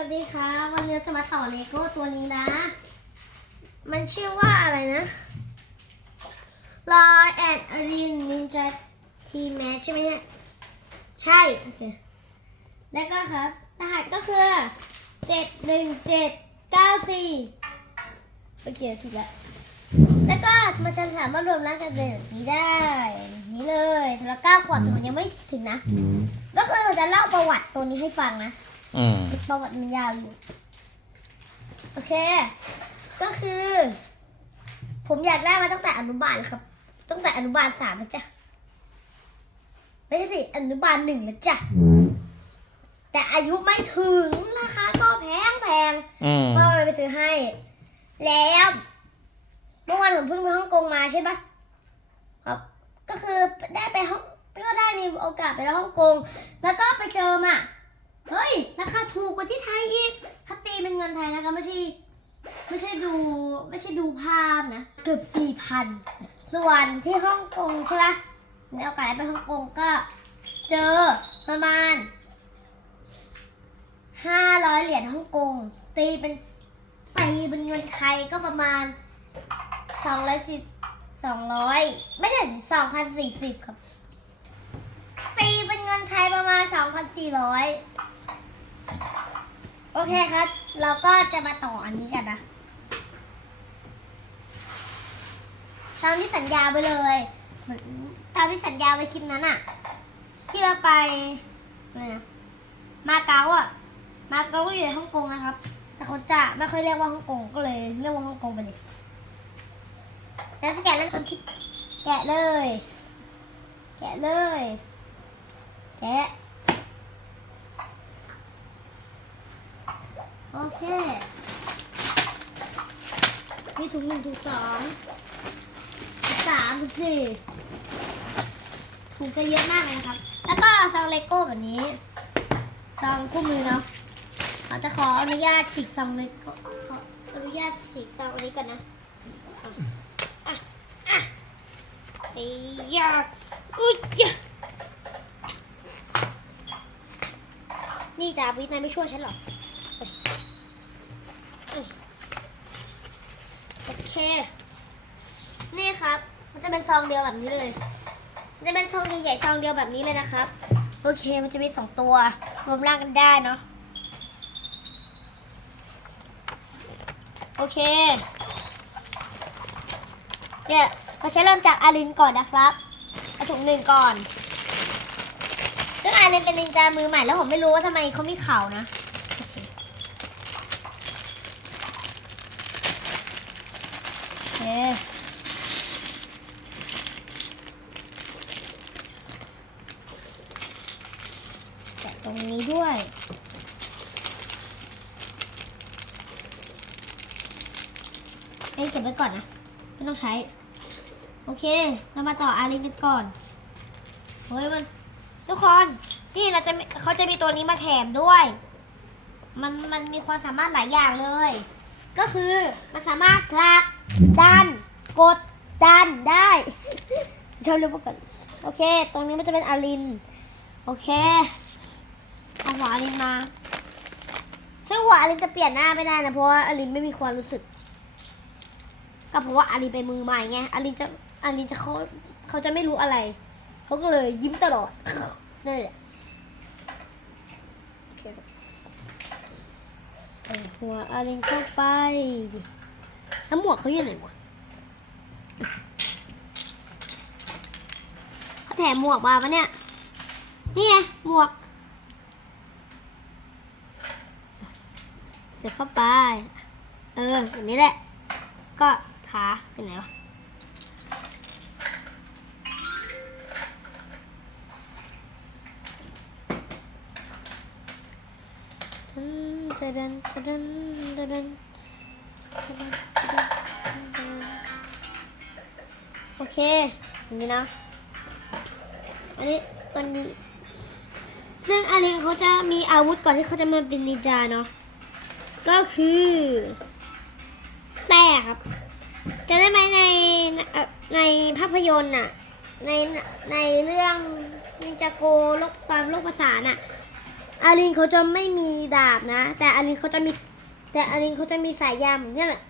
วัสดีครับวันนี้เราจะมาต่อเลโก้ตัวนี้นะ มันชื่อว่าอะไรนะลอยแอนอารินนินจาทีแมชใช่ไหมเนี่ย ใช่ โอเค แล้วก็ครับ รหัสก็คือเจ็ดหนึ่งเจ็ดเก้าสี่โอเคถูกแล้ว แล้วก็มันจะสามารถรวมร่างกันเป็นแบบนี้ได้อย่างนี้เลยสำหรับเก้าขวบแต่มันยังไม่ถึงนะ ก็คือเราจะเล่าประวัติตัวนี้ให้ฟังนะ อืมประวัติมันยาวอยู่ โอเค ก็คือ ผมอยากได้มาตั้งแต่อนุบาลครับ ตั้งแต่อนุบาลสามนะจ๊ะไม่ใช่สิอนุบาลหนึ่งนะจ๊ะแต่อายุไม่ถึงราคาก็แพงแพงอืมพ่อเลยไปซื้อให้ แล้วเมื่อวานผมเพิ่งไปฮ่องกงมาใช่ปะครับ ก็คือได้ไปฮ่องก็ได้มีโอกาสไปฮ่องกง แล้วก็ไปเจอมา เฮ้ย ราคาถูกกว่าที่ไทยอีก ถ้าตีเป็นเงินไทยนะคะไม่ใช่ไม่ใช่ดูไม่ใช่ดูภาพนะ เกือบสี่พันส่วนที่ฮ่องกงใช่ปะในโอกาสไปฮ่องกงก็เจอประมาณห้าร้อยเหรียญฮ่องกง ตีเป็นตีเป็นเงินไทยก็ประมาณสองร้อยสิบสองร้อยไม่ใช่สองพันสี่สิบครับ ตีเป็นเงินไทยประมาณ2,400 โอเคครับ เราก็จะมาต่ออันนี้กันนะตามที่สัญญาไปเลยเหมือนตามที่สัญญาไปคลิปนั้นอะที่เราไปมาเก๊าอะมาเก๊าก็อยู่ในฮ่องกงนะครับ แต่คนจะไม่ค่อยเรียกว่าฮ่องกงก็เลยเรียกว่าฮ่องกงไปเลยแล้วจะแกะเรื่องความคิดแกะเลย แกะเลย แกะ โอเค มีถุงหนึ่งถุงสองถุงสามถุงสี่ถุงจะเยอะมากเลยนะครับ แล้วก็ซองเลโก้แบบนี้ซองคู่มือเนาะเราจะขออนุญาตฉีกซองเลโก้ขออนุญาตฉีกซองอันนี้ก่อนนะอะอะไอ้ยาอุ้ยนี่จ่าวิทนายไม่ช่วยฉันหรอ เค นี่ครับ มันจะเป็นซองเดียวแบบนี้เลย มันจะเป็นซองใหญ่ๆซองเดียวแบบนี้เลยนะครับ โอเค มันจะมีสองตัว รวมร่างกันได้เนาะ โอเค เนี่ยเราจะเริ่มจากอารินก่อนนะครับเอาถุงหนึ่งก่อนซึ่งอารินเป็นนินจามือใหม่แล้วผมไม่รู้ว่าทำไมเขามีเข่านะโอเคโอเค แกะตรงนี้ด้วย เอ้ยเก็บไว้ก่อนนะ ไม่ต้องใช้ โอเค เรามาต่ออารินกันก่อน เฮ้ยมัน ทุกคน นี่เราจะมีเขาจะมีตัวนี้มาแถมด้วย มันมันมีความสามารถหลายอย่างเลย ก็คือมันสามารถผลัก ดัน กดดันได้ชอบเรียกว่ากันโอเค ตรงนี้มันจะเป็นอาริน โอเคเอาหัวอารินมา ซึ่งหัวอารินจะเปลี่ยนหน้าไม่ได้นะ เพราะว่าอารินไม่มีความรู้สึก ก็เพราะว่าอารินเป็นมือใหม่ไงอารินจะอารินจะเขาเขาจะไม่รู้อะไร เขาก็เลยยิ้มตลอดนั่นแหละหัวอารินเข้าไป แล้วหมวกเขาอยู่ไหนวะเขาแถมหมวกมาปะเนี่ย นี่ไงหมวกเสร็จเข้าไป เออแบบนี้แหละ ก็ขาเป็นไหนวะทันทันทันทันทันทันทัน โอเค อย่างนี้นะ อันนี้ตัวนี้ ซึ่งอารินเขาจะมีอาวุธก่อนที่เขาจะมาเป็นนินจาเนาะ ก็คือแส้ครับจะได้ไหมในในภาพยนตร์น่ะ ในในเรื่องนินจาโกโลกความโลกประสาน่ะอารินเขาจะไม่มีดาบนะ แต่อารินเขาจะมีแแต่อารินเขาจะมีสายยามเนี่แหละ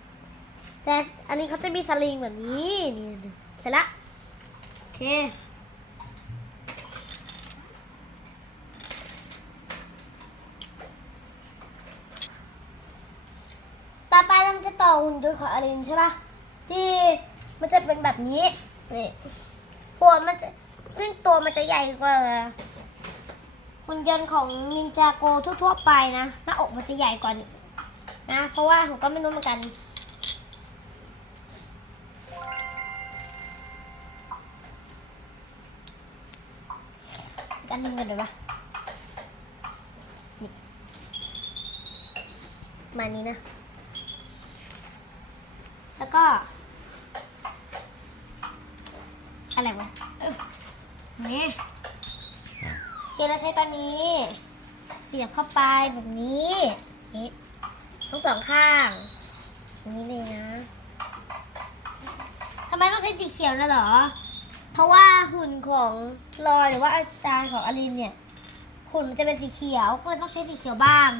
แต่อารินเขาจะมีสลิงแบบนี้นี่เสร็จละโอเคต่อไปเราจะต่อหุ่นยนต์ของอารินใช่ปะที่มันจะเป็นแบบนี้นี่หัวมันจะซึ่งตัวมันจะใหญ่กว่าหุ่นยนต์ของนินจาโกทั่วๆไปนะหน้าอกมันจะใหญ่กว่า นะ เพราะว่าผมก็ไม่รู้เหมือนกันกันหนึ่งกันเลยวะนี่มานี้นะ แล้วก็ อะไรวะเอ้ยนี่โอเคเราใช้ตอนนี้ เสียบเข้าไปแบบนี้นี่ ทั้งสองข้างนี้เลยนะทำไมต้องใช้สีเขียวนะหรอ เพราะว่าหุ่นของลอยหรือว่าอาจารย์ของอลินเนี่ย หุ่นมันจะเป็นสีเขียวก็เลยต้องใช้สีเขียวบ้าง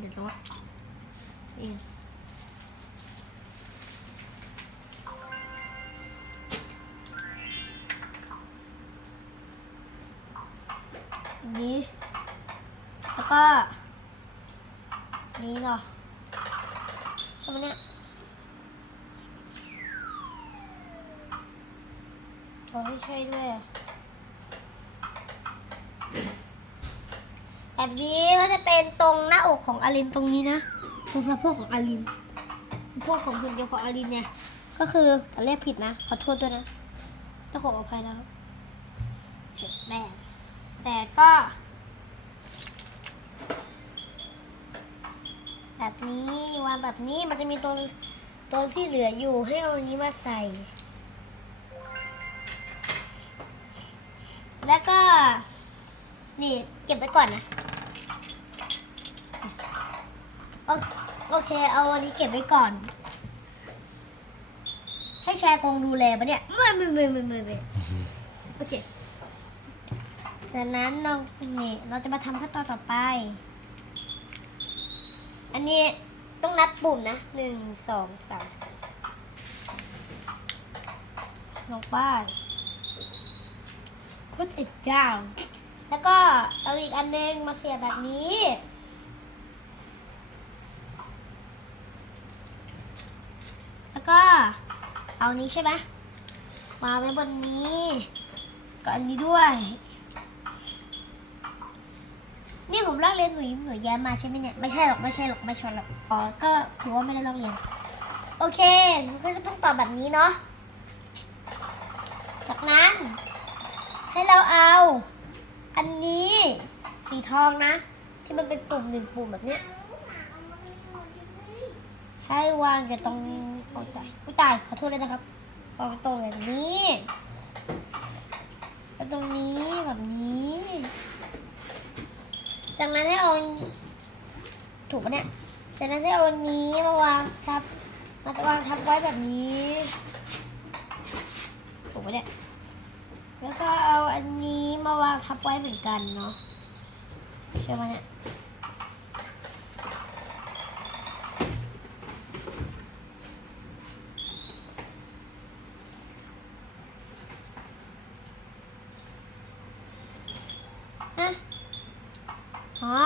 เดี๋ยวจะว่าเองอันนี้แล้วก็ นี้เนาะใช่ไหมเนี่ยขอให้ใช่ด้วยแบบนี้ก็จะเป็นตรงหน้าอกของอารินตรงนี้นะตรงสะโพกของอารินสะโพกของคนเดียวของอารินเนี่ย ก็คือแต่เรียกผิดนะ ขอโทษด้วยนะต้องขออภัยนะครับแต่แต่ก็ แบบนี้วางแบบนี้มันจะมีตัวตัวที่เหลืออยู่ให้เอาอันนี้มาใส่ แล้วก็ นี่เก็บไว้ก่อนนะ โอโอเค เอาอันนี้เก็บไว้ก่อน ให้แชร์กงดูแลปะเนี่ย ไม่ไม่ไม่ไม่ไม่ไม่โอเคจากนั้นเรานี่เราจะมาทำขั้นตอนต่อไป อันนี้ต้องนับปุ่มนะหนึ่งสองสามสี่ลงไป put it down แล้วก็เอาอีกอันนึงมาเสียบแบบนี้ แล้วก็เอานี้ใช่ไหมวางไว้บนนี้ก็อันนี้ด้วย นี่ผมลอกเรียนหนูยิ้มหนูแย้มมาใช่ไหมเนี่ยไม่ใช่หรอกไม่ใช่หรอกไม่ใช่หรอกอ๋อก็ถือว่าไม่ได้ลอกเรียน โอเคมันก็จะต้องตอบแบบนี้เนาะจากนั้น ให้เราเอา อันนี้สีทองนะ ที่มันเป็นปุ่มหนึ่งปุ่มแบบเนี้ยให้วางอยู่ตรงโอ้ยตายโอ้ยตายขอโทษเลยนะครับวางตรงแบบนี้แล้วตรงนี้แบบนี้ จากนั้นให้เอาถูกปะเนี่ยจากนั้นให้เอาอันนี้มาวางทับมาวางทับไว้แบบนี้ถูกปะเนี่ยแล้วก็เอาอันนี้มาวางทับไว้เหมือนกันเนาะใช่ไหมเนี่ย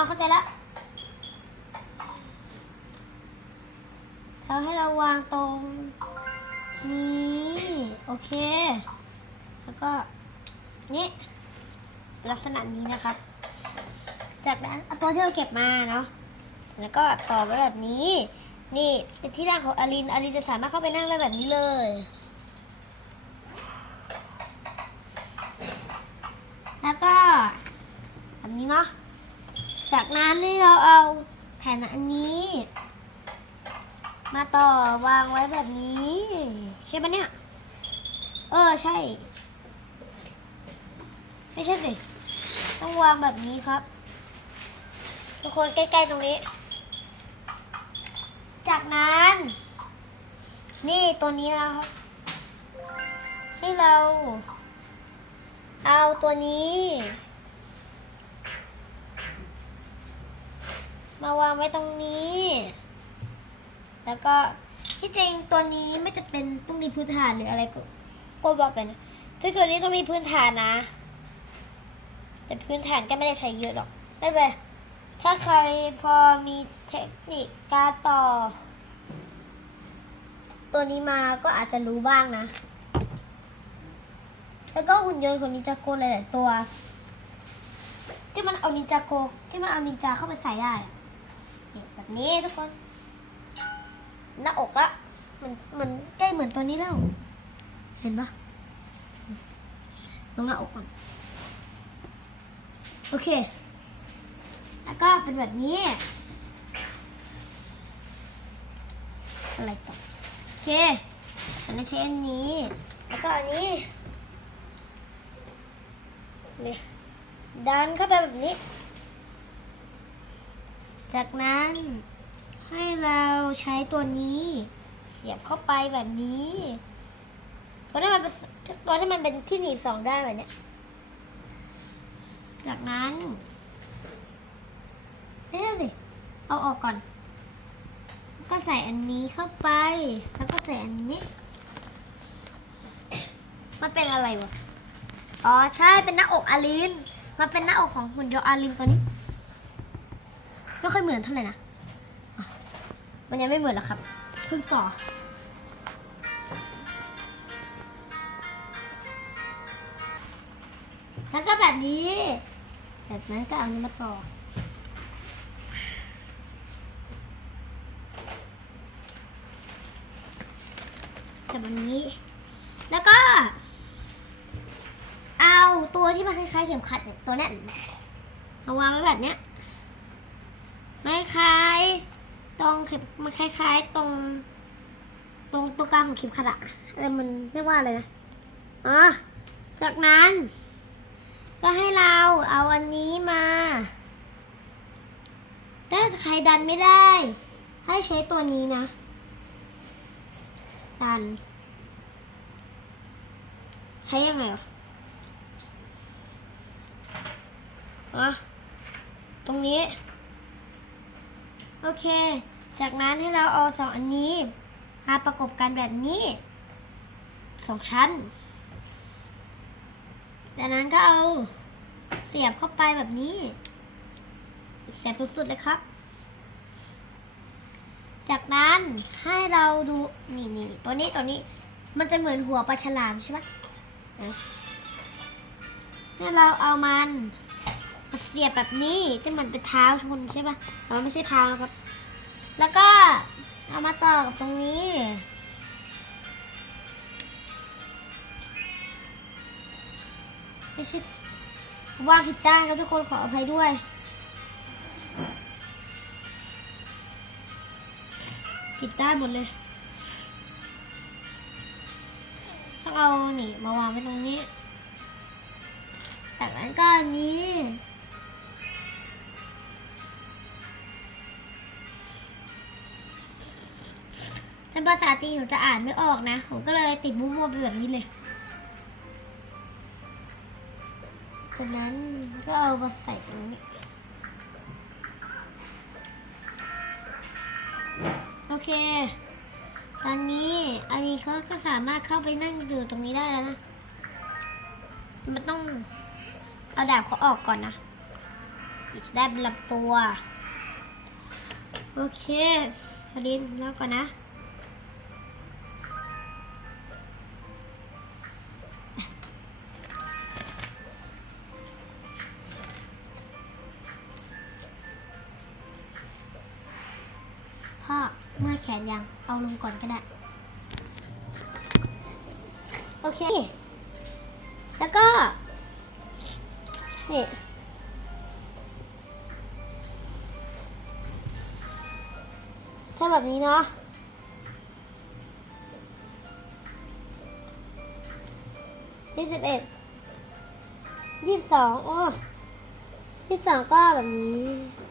เข้าใจแล้วเขาให้เราวางตรงนี้ โอเค แล้วก็ นี่ ลักษณะนี้นะครับ จากนั้นเอาตัวที่เราเก็บมาเนาะ แล้วก็ต่อไว้แบบนี้ นี่เป็นที่นั่งของอารินอารินจะสามารถเข้าไปนั่งได้แบบนี้เลยแล้วก็แบบนี้เนาะ จากนั้นนี่เราเอาแผ่นอันนี้ มาต่อวางไว้แบบนี้ ใช่ปะเนี่ย เออใช่ ไม่ใช่สิต้องวางแบบนี้ครับ ทุกคนใกล้ๆตรงนี้ จากนั้น นี่ตัวนี้นะครับให้เรา เอาตัวนี้ มาวางไว้ตรงนี้ แล้วก็ที่จริงตัวนี้ไม่จะเป็นต้องมีพื้นฐานหรืออะไรก็ก็บอกไปนะถ้าตัวนี้ต้องมีพื้นฐานนะ แต่พื้นฐานก็ไม่ได้ใช้เยอะหรอก ไม่เป็น ถ้าใครพอมีเทคนิคการต่อ ตัวนี้มาก็อาจจะรู้บ้างนะ แล้วก็หุ่นยนต์ของนินจาโกหลายๆตัว ที่มันเอานินจาโกที่มันเอานินจาเข้าไปใส่ได้ นี่ทุกคนหน้าอกละมันมันใกล้เหมือนตัวนี้แล้ว เห็นปะตรงหน้าอกก่อนโอเค แล้วก็เป็นแบบนี้ อะไรต่อ โอเคฉันจะใช้อันนี้ แล้วก็อันนี้นี่ดันเข้าไปแบบนี้ จากนั้นให้เราใช้ตัวนี้ เสียบเข้าไปแบบนี้ตัวที่มันเป็นตัวที่มันเป็นที่หนีบสองได้แบบเนี้ยจากนั้นไม่ใช่สิ เอาออกก่อน ก็ใส่อันนี้เข้าไป แล้วก็ใส่อันนี้ มันเป็นอะไรวะ อ๋อใช่เป็นหน้าอกอาลิน มันเป็นหน้าอกของหุ่นยนต์อาลินตัวนี้ ไม่ค่อยเหมือนเท่าไหร่นะมันยังไม่เหมือนหรอกครับเพิ่งก่อแล้วก็แบบนี้จากนั้นก็เอานี้มาต่อแบบนี้ แล้วก็ เอาตัวที่มันคล้ายๆเข็มขัดเนี่ยตัวนี้เอาวางไว้แบบเนี้ย ไม่คล้ายตรงเข็มมันคล้ายๆ ตรง ตรงตรงกลางของเข็มขัดอะอะไรมันเรียกว่าอะไรนะอ๋อจากนั้น ก็ให้เราเอาอันนี้มาถ้าใครดันไม่ได้ ให้ใช้ตัวนี้นะ ดัน ใช้ยังไงวะอะตรงนี้ โอเค จากนั้นให้เราเอาสองอันนี้มาประกบกันแบบนี้สองชั้น จากนั้นก็เอาเสียบเข้าไปแบบนี้ เสียบสุดๆเลยครับ จากนั้นให้เราดูนี่นี่ตัวนี้ตัวนี้มันจะเหมือนหัวปลาฉลามใช่ไหมให้เราเอามัน เสียบแบบนี้จะเหมือนเป็นเท้าชนใช่ปะแต่ว่าไม่ใช่เท้านะครับ แล้วก็เอามาต่อกับตรงนี้ไม่ใช่ว่าผิดด้านครับทุกคนขออภัยด้วยผิดด้านหมดเลย ต้องเอาหนีมาวางไว้ตรงนี้จากนั้นก็อันนี้ เป็นภาษาจีนผมจะอ่านไม่ออกนะผมก็เลยติดมั่วๆไปแบบนี้เลยจากนั้นก็เอามาใส่ตรงนี้โอเค ตอนนี้อันนี้เขาก็สามารถเข้าไปนั่งอยู่ตรงนี้ได้แล้วนะ มันต้องเอาดาบเขาออกก่อนนะอีกจะได้เป็นลำตัว โอเคพลินแล้วก่อนนะ พ่อเมื่อแขนยังเอาลงก่อนก็ได้ โอเค แล้วก็นี่ถ้าแบบนี้เนาะยี่สิบเอ็ดยี่สิบสองโอ้ยี่สิบสองก็แบบนี้